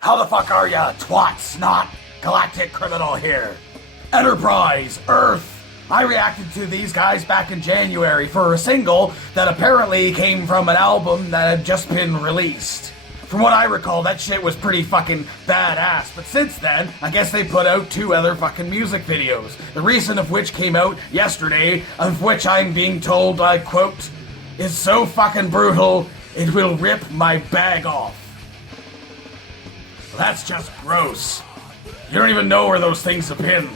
How the fuck are ya, twat snot? Galactic Criminal here. Enterprise, Earth. I reacted to these guys back in January for a single that apparently came from an album that had just been released. From what I recall, that shit was pretty fucking badass, but since then, I guess they put out 2 other fucking music videos, the recent of which came out yesterday, of which I'm being told, I quote, is so fucking brutal, it will rip my bag off. Well, that's just gross. You don't even know where those things have been.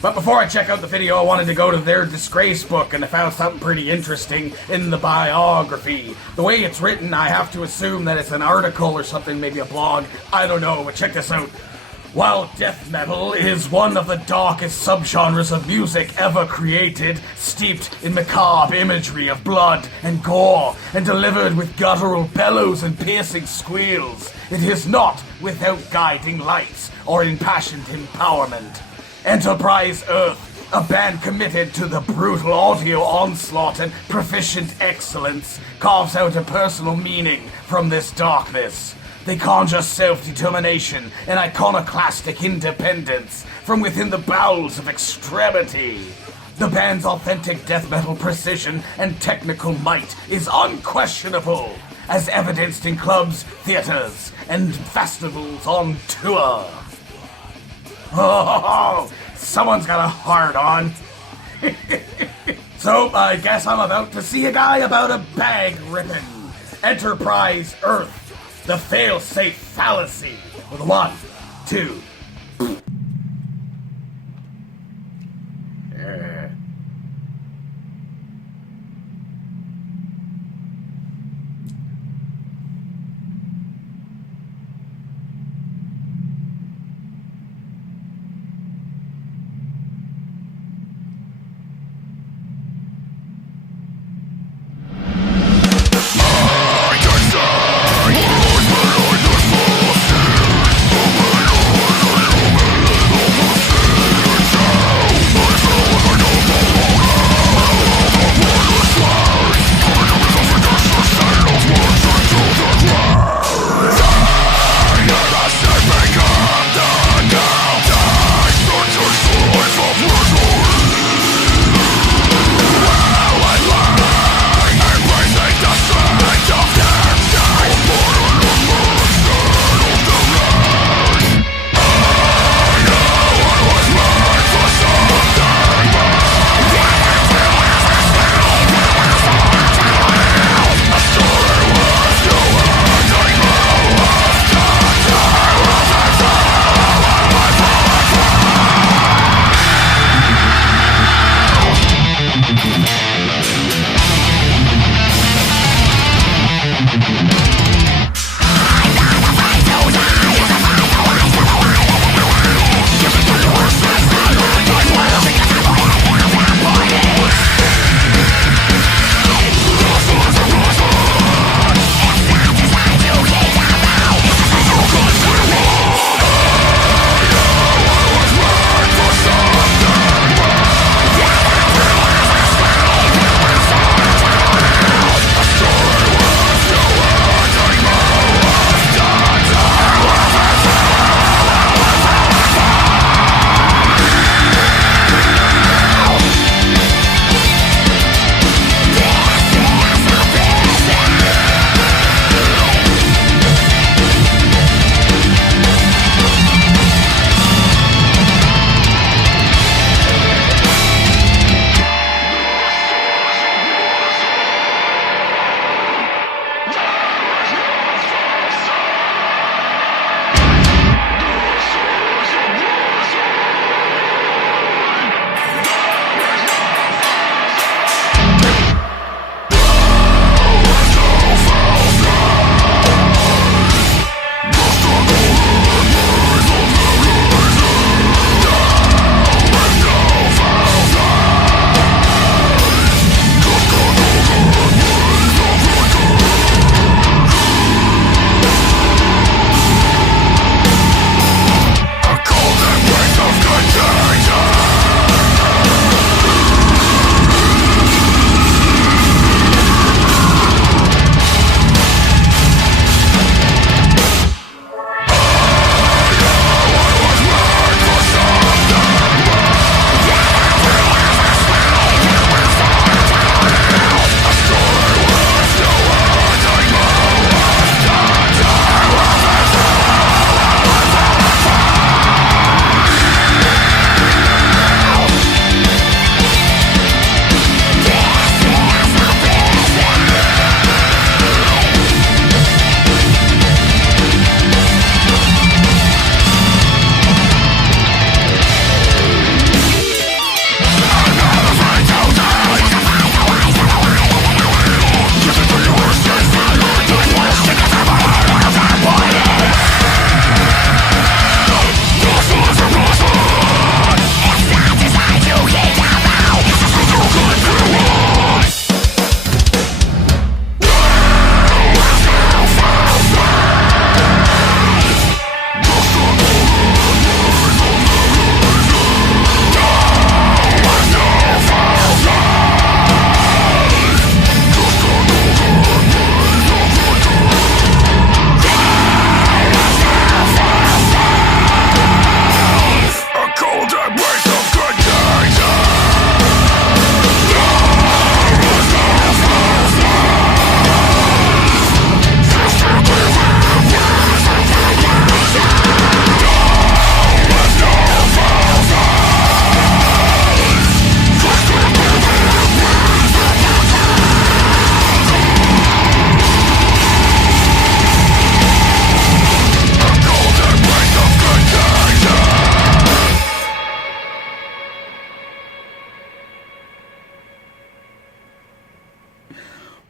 But before I check out the video, I wanted to go to their disgrace book, and I found something pretty interesting in the biography. The way it's written, I have to assume that it's an article or something, maybe a blog. I don't know, but check this out. While death metal is one of the darkest subgenres of music ever created, steeped in macabre imagery of blood and gore, and delivered with guttural bellows and piercing squeals, it is not without guiding lights or impassioned empowerment. Enterprise Earth, a band committed to the brutal audio onslaught and proficient excellence, carves out a personal meaning from this darkness. They conjure self-determination and iconoclastic independence from within the bowels of extremity. The band's authentic death metal precision and technical might is unquestionable, as evidenced in clubs, theaters, and festivals on tour. Oh, someone's got a hard on. So, I guess I'm about to see a guy about a bag ripping. Enterprise Earth, the Failsafe Fallacy. With 1, 2.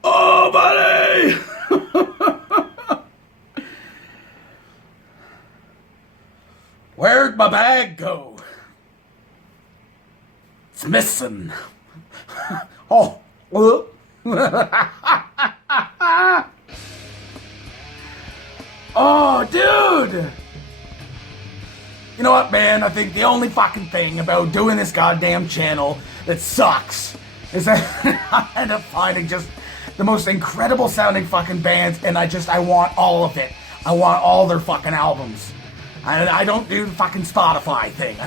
Oh, buddy! Where'd my bag go? It's missing. Oh. Oh, dude! You know what, man? I think the only fucking thing about doing this goddamn channel that sucks is that I end up finding just the most incredible sounding fucking bands, and I want all of it. I want all their fucking albums. I don't do the fucking Spotify thing. I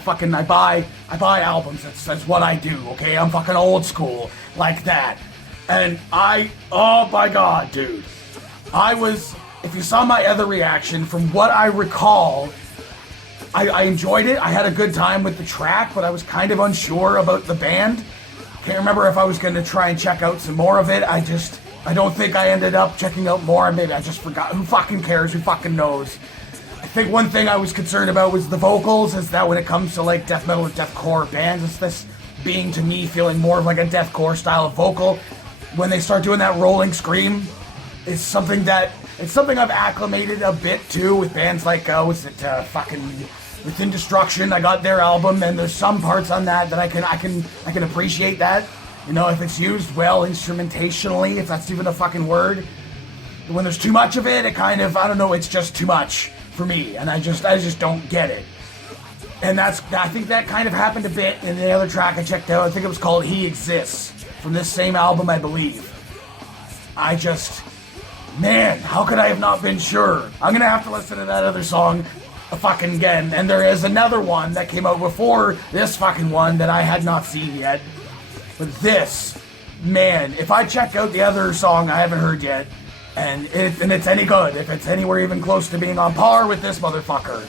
buy albums. That's what I do, okay? I'm fucking old school like that. And oh my god, dude. If you saw my other reaction, from what I recall, I enjoyed it. I had a good time with the track, but I was kind of unsure about the band. Can't remember if I was going to try and check out some more of it. I don't think I ended up checking out more. Maybe I just forgot. Who fucking cares? Who fucking knows? I think one thing I was concerned about was the vocals, is that when it comes to like death metal or deathcore bands, it's this being to me feeling more of like a deathcore style of vocal. When they start doing that rolling scream, it's something I've acclimated a bit to with bands like fucking Within Destruction. I got their album, and there's some parts on that I can appreciate that. You know, if it's used well instrumentationally, if that's even a fucking word. When there's too much of it, it kind of, I don't know, it's just too much for me, and I just don't get it. And I think that kind of happened a bit in the other track I checked out. I think it was called He Exists, from this same album, I believe. Man, how could I have not been sure? I'm gonna have to listen to that other song fucking again. And there is another one that came out before this fucking one that I had not seen yet. But this, man, if I check out the other song I haven't heard yet, and it's any good, if it's anywhere even close to being on par with this motherfucker,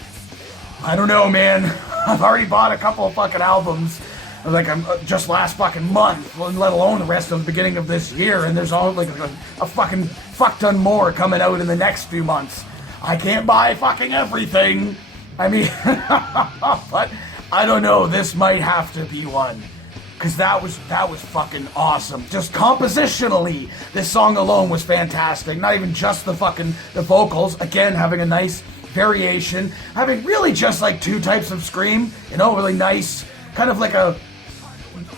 I don't know, man. I've already bought a couple of fucking albums, like just last fucking month, let alone the rest of the beginning of this year, and there's all like a fucking fuck ton more coming out in the next few months. I can't buy fucking everything. I mean, but I don't know. This might have to be one, because that was fucking awesome. Just compositionally, this song alone was fantastic. Not even just the vocals. Again, having a nice variation, having really just like two types of scream. You know, really nice, kind of like a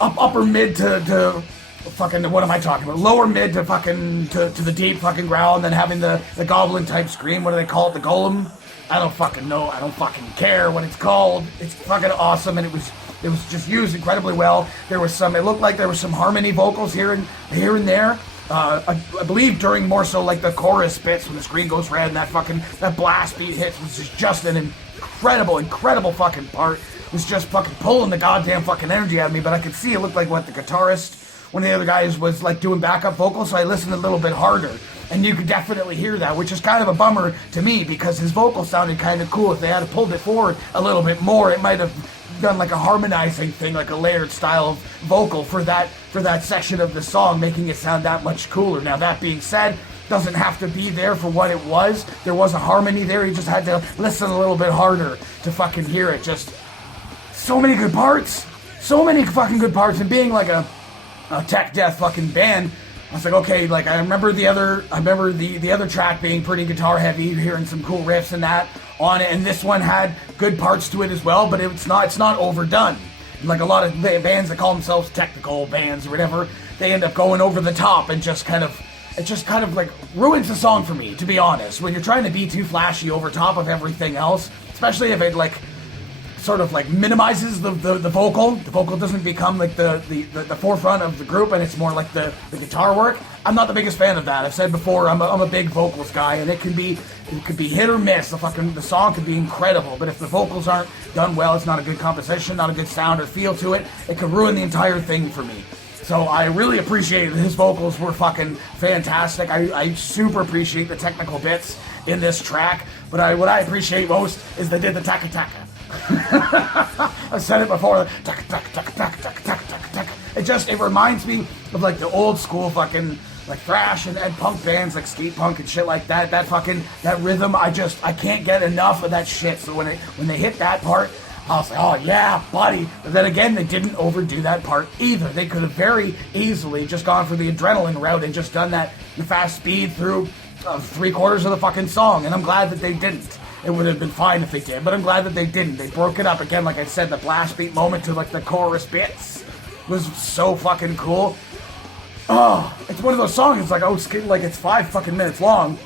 upper mid to fucking, what am I talking about? Lower mid to fucking to the deep fucking growl, and then having the goblin type scream. What do they call it? The golem? I don't fucking know. I don't fucking care what it's called. It's fucking awesome, and it was just used incredibly well. It looked like there was some harmony vocals here and there. I believe during more so like the chorus bits when the screen goes red and that blast beat hits, which is just an incredible fucking part. It was just fucking pulling the goddamn fucking energy out of me. But I could see it looked like the guitarist, one of the other guys, was like doing backup vocals, so I listened a little bit harder, and you could definitely hear that, which is kind of a bummer to me because his vocal sounded kind of cool. If they had pulled it forward a little bit more, it might have done like a harmonizing thing, like a layered style of vocal for that section of the song, making it sound that much cooler. Now, that being said, doesn't have to be there for what it was. There was a harmony there. You just had to listen a little bit harder to fucking hear it. Just so many good parts. So many fucking good parts. And being like a tech death fucking band, I was like, okay, like I remember the other track being pretty guitar heavy, hearing some cool riffs and that on it, and this one had good parts to it as well, but it's not overdone. Like a lot of bands that call themselves technical bands or whatever, they end up going over the top and just kind of like ruins the song for me, to be honest. When you're trying to be too flashy over top of everything else, especially if it like sort of like minimizes the vocal. The vocal doesn't become like the forefront of the group, and it's more like the guitar work. I'm not the biggest fan of that. I've said before, I'm a big vocals guy, and it could be hit or miss. The song could be incredible, but if the vocals aren't done well, it's not a good composition, not a good sound or feel to it. It could ruin the entire thing for me. So I really appreciate that his vocals were fucking fantastic. I super appreciate the technical bits in this track, but what I appreciate most is they did the taka taka. I've said it before. Taka taka taka taka taka taka taka. It reminds me of like the old school fucking like thrash and punk bands like skate punk and shit like that. That rhythm, I can't get enough of that shit. So when they hit that part, I was like, oh yeah, buddy. But then again, they didn't overdo that part either. They could have very easily just gone for the adrenaline route and just done that fast speed through 3/4 of the fucking song. And I'm glad that they didn't. It would have been fine if they did, but I'm glad that they didn't. They broke it up again, like I said, the blast beat moment to like the chorus bits was so fucking cool. Oh, it's one of those songs. It's like, oh, it's 5 fucking minutes long,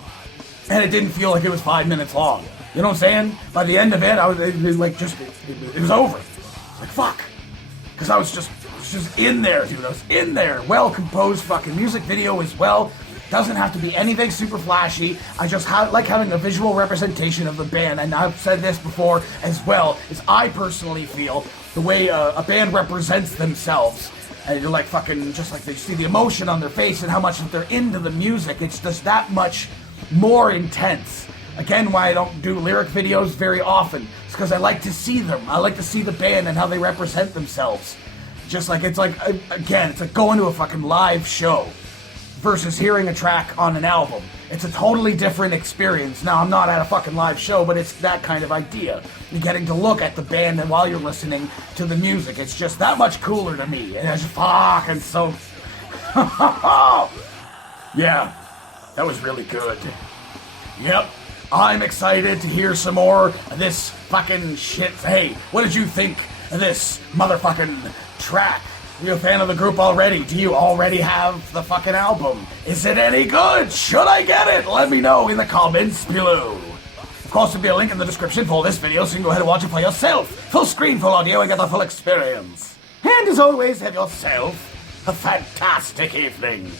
and it didn't feel like it was 5 minutes long. You know what I'm saying? By the end of it, it was over. Like, fuck. Because I was just in there, dude. I was in there. Well-composed fucking music video as well. Doesn't have to be anything super flashy. I just like having a visual representation of the band. And I've said this before as well, is I personally feel the way a band represents themselves. And you're like fucking, just like they see the emotion on their face and how much they're into the music. It's just that much more intense. Again, why I don't do lyric videos very often. It's because I like to see them. I like to see the band and how they represent themselves. Just like, it's like going to a fucking live show versus hearing a track on an album. It's a totally different experience. Now, I'm not at a fucking live show, but it's that kind of idea. You're getting to look at the band and while you're listening to the music. It's just that much cooler to me. And it's fucking so... Yeah, that was really good. Yep. I'm excited to hear some more of this fucking shit. Hey, what did you think of this motherfucking track? Are you a fan of the group already? Do you already have the fucking album? Is it any good? Should I get it? Let me know in the comments below. Of course, there'll be a link in the description for this video, so you can go ahead and watch it for yourself. Full screen, full audio, and get the full experience. And as always, have yourself a fantastic evening.